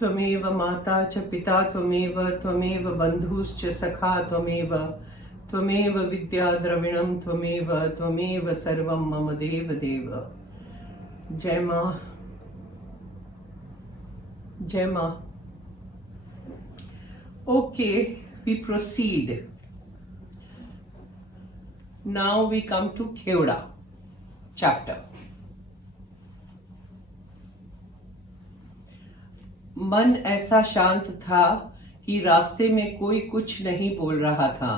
त्वमेव माता च पिता त्वमेव बन्धुश्च सखा त्वमेव विद्या द्रविणं त्वमेव सर्वं मम देव देव। जय माँ, जय माँ। Okay, we proceed. Now we come to Khewda chapter. मन ऐसा शांत था कि रास्ते में कोई कुछ नहीं बोल रहा था।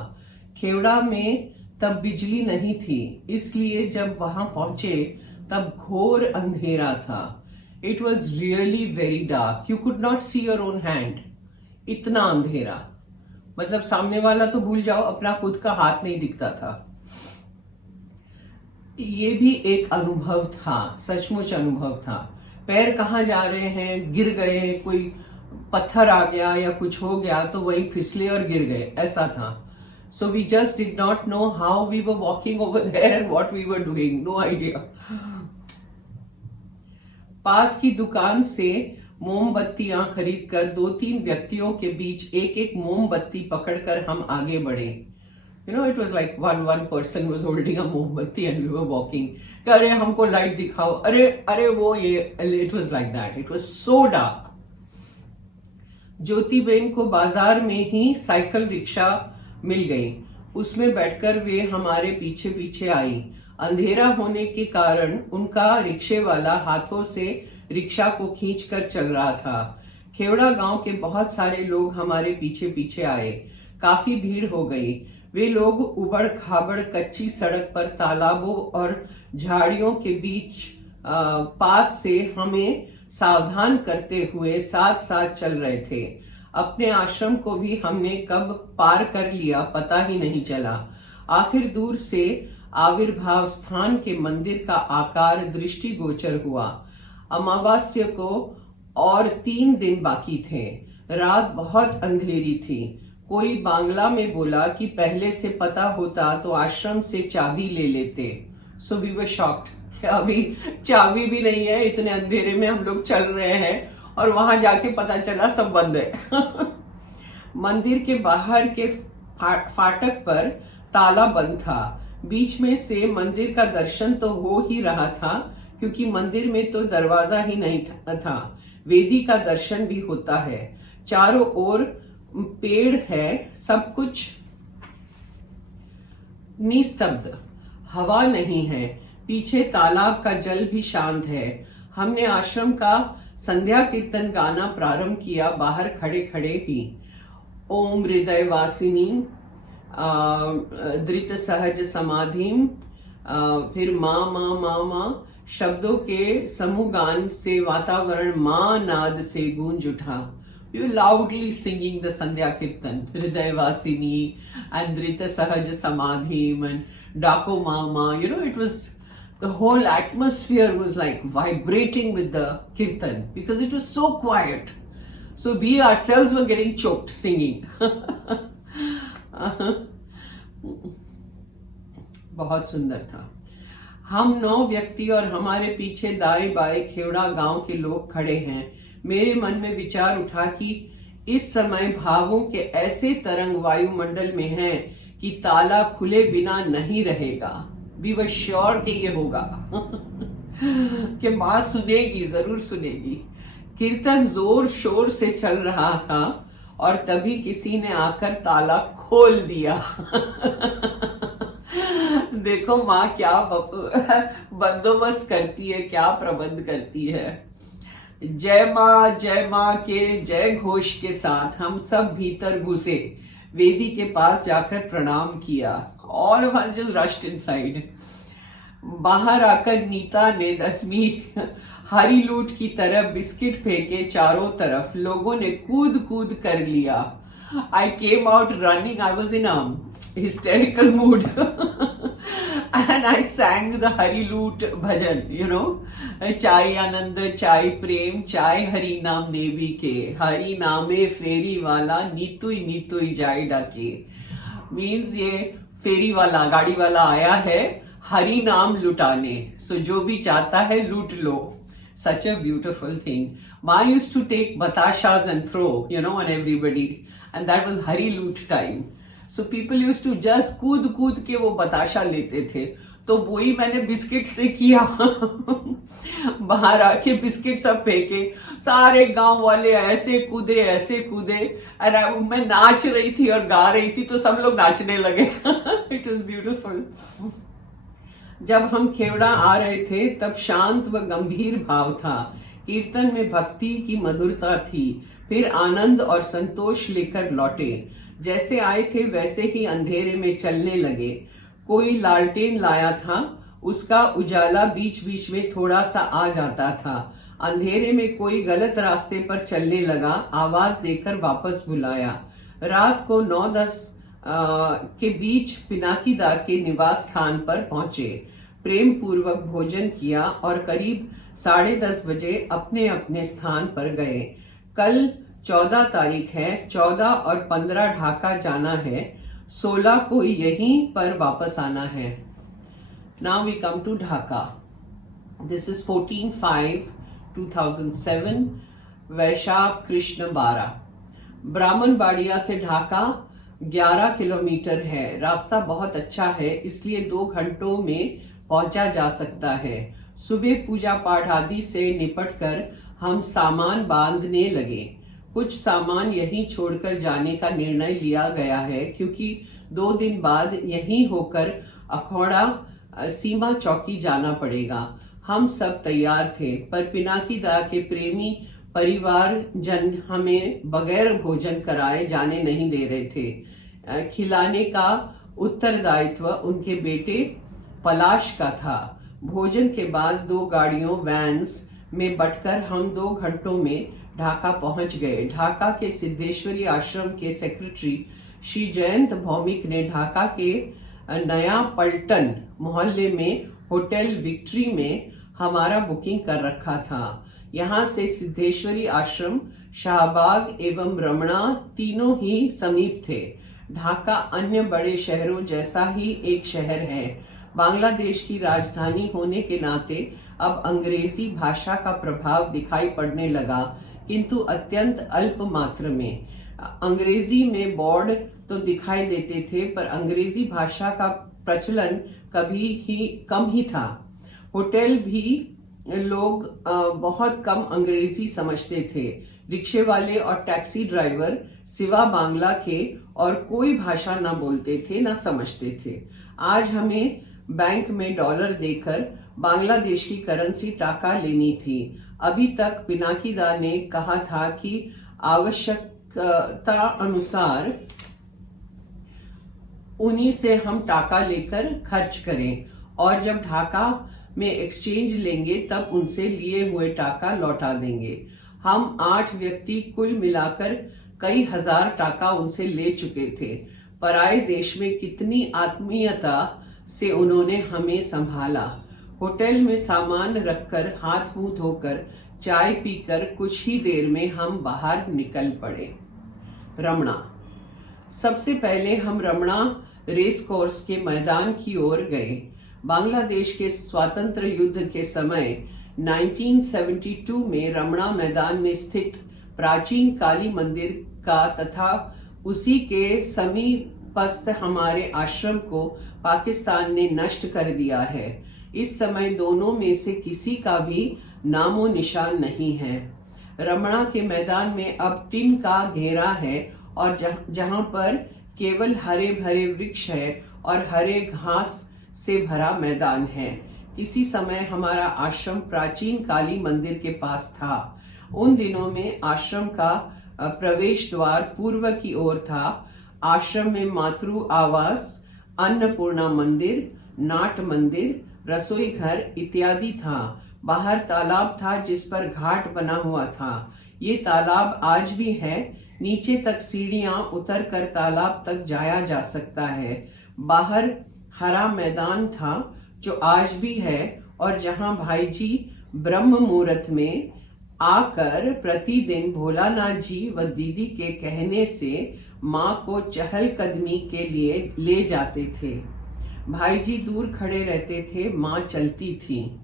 खेवड़ा में तब बिजली नहीं थी, इसलिए जब वहां पहुंचे तब घोर अंधेरा था। It was really very dark. You could not see your own hand. इतना अंधेरा, मतलब सामने वाला तो भूल जाओ, अपना खुद का हाथ नहीं दिखता था। ये भी एक अनुभव था, सचमुच अनुभव था। पैर कहाँ जा रहे हैं, गिर गए, कोई पत्थर आ गया या कुछ हो गया तो वही फिसले और गिर गए, ऐसा था। So we just did not know how we were walking over there and what we were doing, no idea. पास की दुकान से मोमबत्तियां खरीदकर 2-3 व्यक्तियों के बीच एक एक मोमबत्ती पकड़कर हम आगे बढ़े। You know, it was like one person was holding a मोमबत्ती and we were walking. अरे हमको लाइट दिखाओ, अरे वो ये, it was like that. It was so dark. Jyotiben को बाजार में ही साइकिल रिक्शा मिल गई, उसमें बैठकर वे हमारे पीछे पीछे आई। अंधेरा होने के कारण उनका रिक्शे वाला हाथों से रिक्शा को खींचकर चल रहा था। खेवड़ा गांव के बहुत सारे लोग हमारे पीछे पीछे आए। काफी भीड़ हो गई। वे लोग उबड़ खाबड़ कच्ची सड़क पर तालाबों और झाड़ियों के बीच पास से हमें सावधान करते हुए साथ साथ चल रहे थे। अपने आश्रम को भी हमने कब पार कर लिया पता ही नहीं चला। आखिर दूर से आविर्भाव स्थान के मंदिर का आकार दृष्टिगोचर हुआ। अमावास्या को और 3 दिन बाकी थे। रात बहुत अंधेरी थी। कोई बांग्ला में बोला कि पहले से पता होता तो आश्रम से चाबी ले लेते। सो वी वर शॉक्ड, अभी चाबी भी नहीं है, इतने अंधेरे में हम लोग चल रहे हैं और वहां जाके पता चला सब बंद है। मंदिर के बाहर के फाटक पर ताला बंद था। बीच में से मंदिर का दर्शन तो हो ही रहा था, क्योंकि मंदिर में तो दरवाजा ही नहीं था। वेदी का दर्शन भी होता है। चारों ओर पेड़ है, सब कुछ निस्तब्ध, हवा नहीं है। पीछे तालाब का जल भी शांत है। हमने आश्रम का संध्या कीर्तन गाना प्रारंभ किया, बाहर खड़े खड़े ही। ओम हृदय वासिनी, धृत सहज समाधिम, फिर माँ माँ माँ माँ शब्दों के समूह गान से वातावरण माँ नाद से गूंज उठा। We were loudly singing the Sandhya Kirtan, Hriday Vasini and Drita Sahaj Samadhim and Dako Mama. You know, it was, the whole atmosphere was like vibrating with the Kirtan because it was so quiet. So we ourselves were getting choked singing. बहुत सुंदर था। हम 9 व्यक्ति और हमारे पीछे दाएं बाएं खेवड़ा गांव के लोग खड़े हैं। मेरे मन में विचार उठा कि इस समय भावों के ऐसे तरंग वायुमंडल में हैं कि ताला खुले बिना नहीं रहेगा। वी वर श्योर कि ये होगा कि माँ सुनेगी, जरूर सुनेगी। कीर्तन जोर शोर से चल रहा था और तभी किसी ने आकर ताला खोल दिया। देखो माँ क्या बंदोबस्त करती है, क्या प्रबंध करती है। जय माँ के जय घोष के साथ हम सब भीतर घुसे। वेदी के पास जाकर प्रणाम किया। All of us just rushed inside. बाहर आकर नीता ने 10वीं हरी लूट की तरह बिस्किट फेंके चारों तरफ। लोगों ने कूद कूद कर लिया। I came out running, I was in hysterical mood and I sang the Hari Loot bhajan, you know, Chai Anand Chai Prem Chai Hari Naam Devi ke Hari Naame Feri Wala Nitui Nitui Jai Dake, means ये फेरी वाला गाड़ी वाला आया है हरि नाम लुटाने। सो जो भी चाहता है लूट लो। such a beautiful thing. Ma used to take batashas and throw, on everybody. And that was hari loot time. So people used to just कूद के वो बताशा लेते थे. तो वही मैंने बिस्किट से किया. बाहर आके बिस्किट सब फेंके, सारे गांव वाले ऐसे कूदे. और मैं नाच रही थी और गा रही थी तो सब लोग नाचने लगे. It was beautiful. जब हम खेवड़ा आ रहे थे तब शांत व गंभीर भाव था. कीर्तन में भक्ति की मधुरता थी. फिर आनंद और संतोष लेकर लौटे. जैसे आए थे वैसे ही अंधेरे में चलने लगे. कोई लालटेन लाया था, उसका उजाला बीच बीच में थोड़ा सा आ जाता था. अंधेरे में कोई गलत रास्ते पर चलने लगा. आवाज देकर वापस बुलाया. रात को 9-10 के बीच पिनाकीदा के निवास स्थान पर पहुंचे. प्रेम पूर्वक भोजन किया और करीब 10:30 बजे अपने अपने स्थान पर गए. कल 14 तारीख है. 14 और 15 ढाका जाना है. 16 को यहीं पर वापस आना है. Now we come to Dhaka. This is 14/5/2007, वैशाख कृष्ण 12. ब्राह्मणबाड़िया से ढाका 11 किलोमीटर है. रास्ता बहुत अच्छा है, इसलिए 2 घंटों में पहुंचा जा सकता है. सुबह पूजा पाठ आदि से निपटकर हम सामान बांधने लगे. कुछ सामान यहीं छोड़कर जाने का निर्णय लिया गया है, क्योंकि 2 दिन बाद यहीं होकर अखौड़ा सीमा चौकी जाना पड़ेगा. हम सब तैयार थे, पर पिनाकीदा के प्रेमी परिवार जन हमें बगैर भोजन कराए जाने नहीं दे रहे थे. खिलाने का उत्तरदायित्व उनके बेटे पलाश का था. भोजन के बाद 2 गाड़ियों वैन्स में बटकर हम 2 घंटों में ढाका पहुंच गए. ढाका के सिद्धेश्वरी आश्रम के सेक्रेटरी श्री जयंत भौमिक ने ढाका के नया पलटन मोहल्ले में होटल विक्ट्री में हमारा बुकिंग कर रखा था. यहाँ से सिद्धेश्वरी आश्रम, शाहबाग एवं रमणा तीनों ही समीप थे. ढाका अन्य बड़े शहरों जैसा ही एक शहर है. बांग्लादेश की राजधानी होने के नाते अब अंग्रेजी भाषा का प्रभाव दिखाई पड़ने लगा, किंतु अत्यंत अल्प मात्र में. अंग्रेजी में बोर्ड तो दिखाई देते थे, पर अंग्रेजी भाषा का प्रचलन कम ही था. होटल भी लोग बहुत कम अंग्रेजी समझते थे. रिक्शे वाले और टैक्सी ड्राइवर सिवा बांग्ला के और कोई भाषा न बोलते थे, न समझते थे. आज हमें बैंक में डॉलर देकर बांग्लादेश की करेंसी टाका लेनी थी. अभी तक पिनाकीदा ने कहा था कि आवश्यकता अनुसार उन्हीं से हम टाका लेकर खर्च करें, और जब ढाका में एक्सचेंज लेंगे तब उनसे लिए हुए टाका लौटा देंगे. हम 8 व्यक्ति कुल मिलाकर कई हजार टाका उनसे ले चुके थे. पराए देश में कितनी आत्मीयता से उन्होंने हमें संभाला. होटल में सामान रखकर हाथ मुंह धोकर चाय पीकर कुछ ही देर में हम बाहर निकल पड़े. रमणा. सबसे पहले हम रमणा रेस कोर्स के मैदान की ओर गए. बांग्लादेश के स्वातंत्र युद्ध के समय 1972 में रमणा मैदान में स्थित प्राचीन काली मंदिर का तथा उसी के समीपस्थ हमारे आश्रम को पाकिस्तान ने नष्ट कर दिया है. इस समय दोनों में से किसी का भी नामो निशान नहीं है. रमणा के मैदान में अब टिन का घेरा है और जहां पर केवल हरे भरे वृक्ष है और हरे घास से भरा मैदान है. किसी समय हमारा आश्रम प्राचीन काली मंदिर के पास था. उन दिनों में आश्रम का प्रवेश द्वार पूर्व की ओर था. आश्रम में मातृ आवास, अन्नपूर्णा मंदिर, नाट मंदिर, रसोई घर इत्यादि था. बाहर तालाब था जिस पर घाट बना हुआ था. ये तालाब आज भी है. नीचे तक सीढ़ियां उतर कर तालाब तक जाया जा सकता है. बाहर हरा मैदान था जो आज भी है और जहां भाईजी ब्रह्म मुहूर्त में आकर प्रतिदिन भोलानाथ जी व दीदी के कहने से माँ को चहलकदमी के लिए ले जाते थे. भाईजी दूर खड़े रहते थे, माँ चलती थी.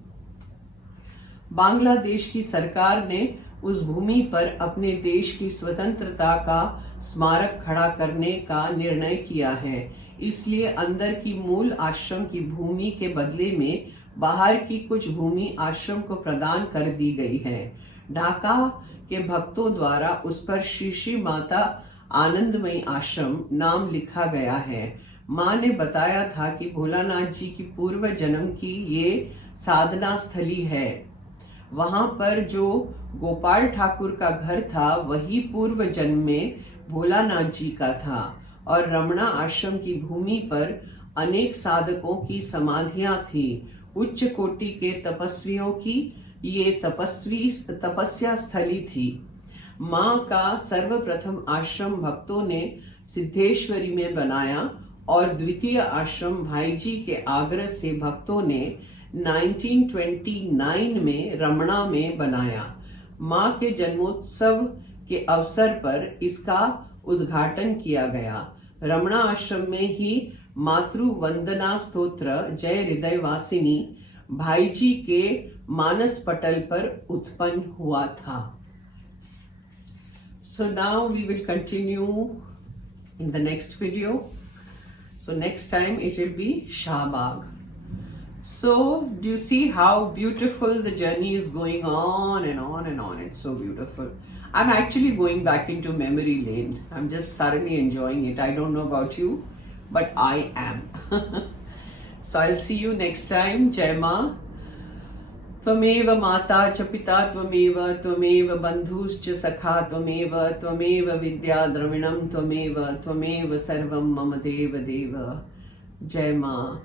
बांग्लादेश की सरकार ने उस भूमि पर अपने देश की स्वतंत्रता का स्मारक खड़ा करने का निर्णय किया है। इसलिए अंदर की मूल आश्रम की भूमि के बदले में बाहर की कुछ भूमि आश्रम को प्रदान कर दी गई है। ढाका के भक्तों द्वारा उस पर श्री श्री माता आनंदमयी आश्रम नाम लिखा गया है। माँ ने बताया था कि भोलानाथ जी की पूर्व जन्म की ये साधना स्थली है। वहां पर जो गोपाल ठाकुर का घर था वही पूर्व जन्म में भोलानाथ जी का था और रमणा आश्रम की भूमि पर अनेक साधकों की समाधियां थी। उच्च कोटि के तपस्वियों की ये तपस्या स्थली थी। माँ का सर्वप्रथम आश्रम भक्तों ने सिद्धेश्वरी में बनाया और द्वितीय आश्रम भाईजी के आग्रह से भक्तों ने 1929 में रमणा में बनाया। माँ के जन्मोत्सव के अवसर पर इसका उद्घाटन किया गया। रमणा आश्रम में ही मातृ वंदना स्तोत्र जय हृदय वासिनी भाईजी के मानस पटल पर उत्पन्न हुआ था। So now we will continue in the next video. So next time it will be Shahbag. So do you see how beautiful the journey is going on and on and on? It's so beautiful. I'm actually going back into memory lane. I'm just thoroughly enjoying it. I don't know about you, but I am. So I'll see you next time. Jai Ma. त्वमेव माता च पिता त्वमेव, त्वमेव बन्धुश्च सखा त्वमेव, त्वमेव विद्या द्रविणं त्वमेव, त्वमेव सर्वं मम देव देव। जय माँ।